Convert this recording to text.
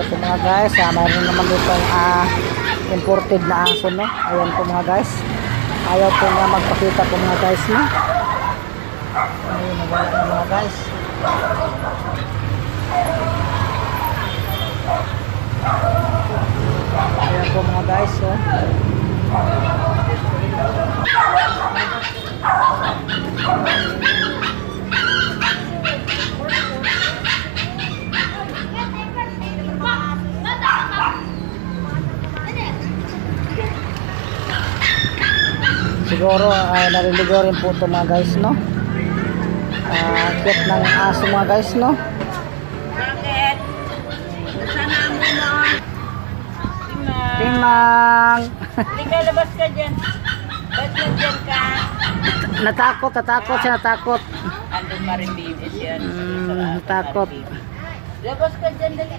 Ayan po mga guys, mayroon naman ditong imported na aso, no? Ayan po mga guys. Ayaw po nga magpakita po mga guys, no? Ayun, nawala na mga guys. Ayan po mga guys, oh. Siguro naliligo rin po ito mga guys, no? Cute ng aso mga guys, no? Bakit? Sana mo mo. Timang! Hindi ka, labas ka dyan. Ba't nandyan ka? Natakot siya, natakot. Andun pa rin babies yan. Natakot. Labas ka dyan, dali.